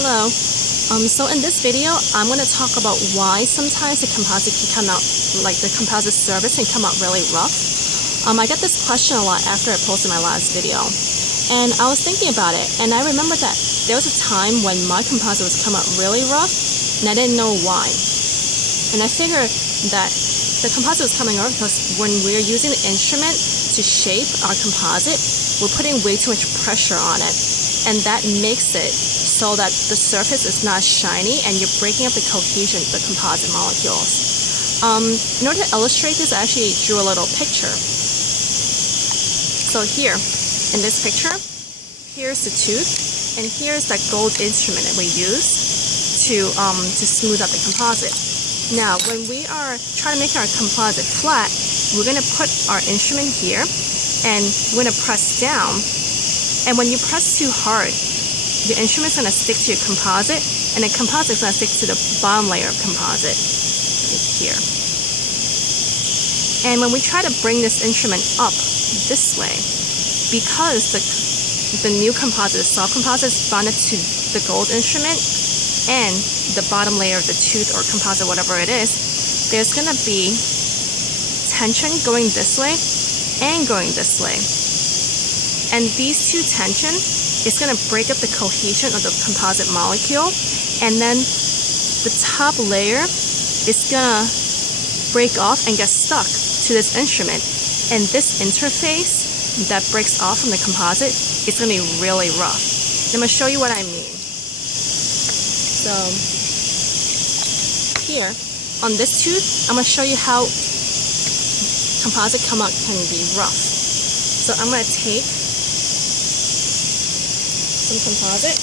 Hello. So in this video, I'm going to talk about why sometimes the composite can come out, like the composite surface can come out really rough. I get this question a lot after I posted my last video. And I was thinking about it, and I remember that there was a time when my composite was come out really rough, and I didn't know why. And I figured that the composite was coming rough because when we're using the instrument to shape our composite, we're putting way too much pressure on it. And that makes it so that the surface is not shiny and you're breaking up the cohesion of the composite molecules. In order to illustrate this, I actually drew a little picture. So here, in this picture, here's the tooth, and here's that gold instrument that we use to smooth out the composite. Now, when we are trying to make our composite flat, we're going to put our instrument here, and we're going to press down. And when you press too hard, your instrument's going to stick to your composite, and the composite's going to stick to the bottom layer of composite right here. And when we try to bring this instrument up this way, because the new composite, the soft composite, is bonded to the gold instrument and the bottom layer of the tooth or composite, whatever it is, there's going to be tension going this way and going this way. And these two tension is going to break up the cohesion of the composite molecule, and then the top layer is going to break off and get stuck to this instrument. And this interface that breaks off from the composite is going to be really rough. And I'm going to show you what I mean. So here, on this tooth, I'm going to show you how composite come out can be rough. So I'm going to take some composite.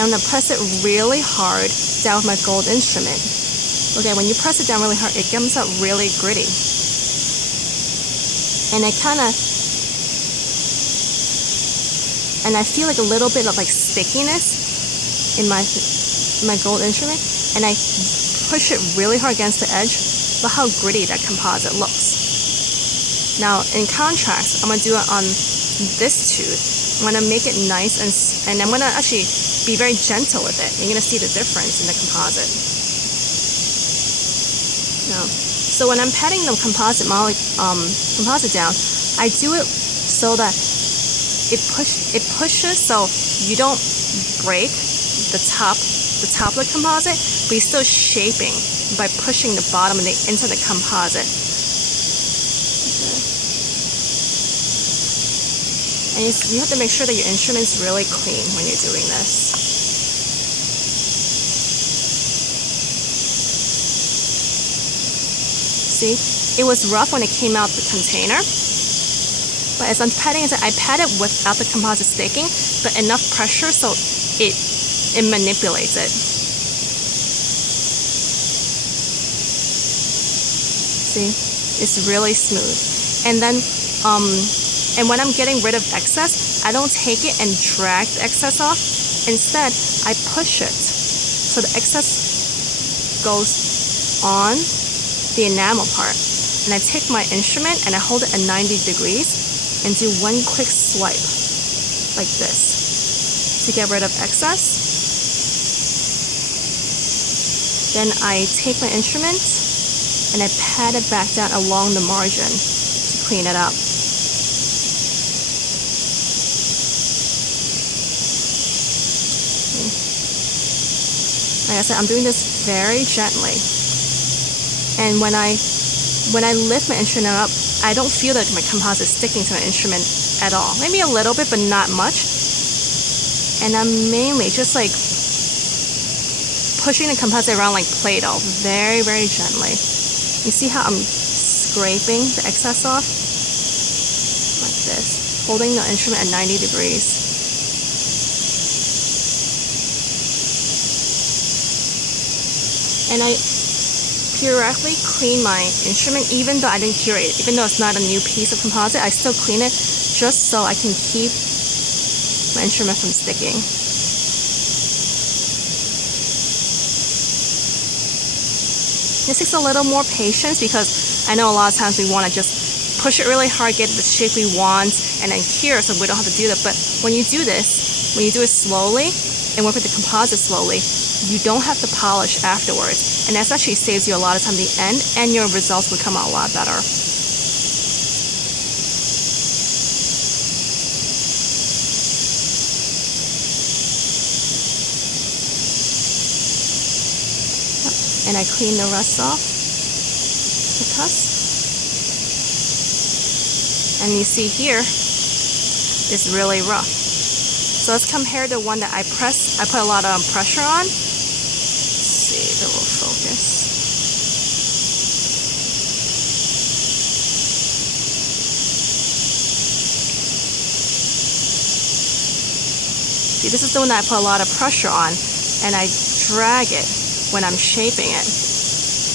I'm going to press it really hard down with my gold instrument. Okay, when you press it down really hard, it comes out really gritty. And I feel like a little bit of like stickiness in my gold instrument, and I push it really hard against the edge. Look how gritty that composite looks. Now, in contrast, I'm going to do it on this tooth. I'm going to make it nice, and I'm going to actually be very gentle with it. You're going to see the difference in the composite. Now, so when I'm patting the composite down, I do it so that it pushes so you don't break the top of the composite, but you're still shaping by pushing the bottom into the composite. And you have to make sure that your instrument's really clean when you're doing this. See, it was rough when it came out the container, but as I'm patting it, I pat it without the composite sticking, but enough pressure so it manipulates it. See, it's really smooth. And then, and when I'm getting rid of excess, I don't take it and drag the excess off. Instead, I push it so the excess goes on the enamel part. And I take my instrument and I hold it at 90 degrees and do one quick swipe like this to get rid of excess. Then I take my instrument and I pat it back down along the margin to clean it up. Like I said, I'm doing this very gently. And when I lift my instrument up, I don't feel that my composite is sticking to my instrument at all. Maybe a little bit, but not much. And I'm mainly just like pushing the composite around like Play-Doh, very, very gently. You see how I'm scraping the excess off? Like this, holding the instrument at 90 degrees. And I periodically clean my instrument, even though I didn't cure it. Even though it's not a new piece of composite, I still clean it just so I can keep my instrument from sticking. This takes a little more patience because I know a lot of times we want to just push it really hard, get the shape we want, and then cure so we don't have to do that. But when you do this, when you do it slowly and work with the composite slowly, you don't have to polish afterwards. And that actually saves you a lot of time at the end, and your results will come out a lot better. And I clean the rest off the cusp. And you see here, it's really rough. So let's compare the one that I put a lot of pressure on. Let's see if it will focus. See, this is the one that I put a lot of pressure on, and I drag it when I'm shaping it.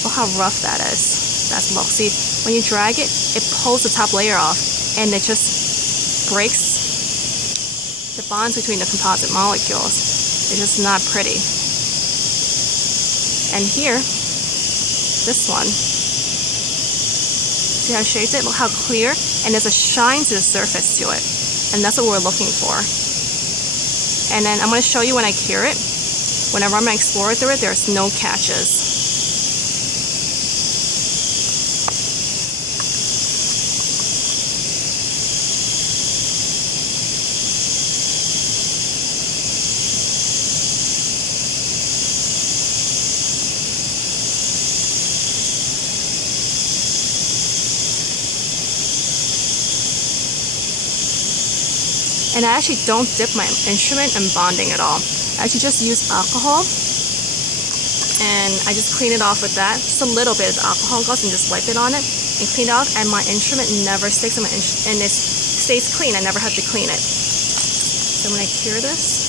Look how rough that is. That's low. See, when you drag it, it pulls the top layer off, and it just breaks the bonds between the composite molecules. It's just not pretty. And here, this one, see how I shaped it? Look how clear, and there's a shine to the surface to it, and that's what we're looking for. And then I'm going to show you when I cure it. When I run my Explorer through it, there's no catches. And I actually don't dip my instrument in bonding at all. I actually just use alcohol, and I just clean it off with that. Just a little bit of alcohol goes and just wipe it on it and clean it off, and my instrument never sticks on my instrument, and it stays clean. I never have to clean it. So I'm going to cure this.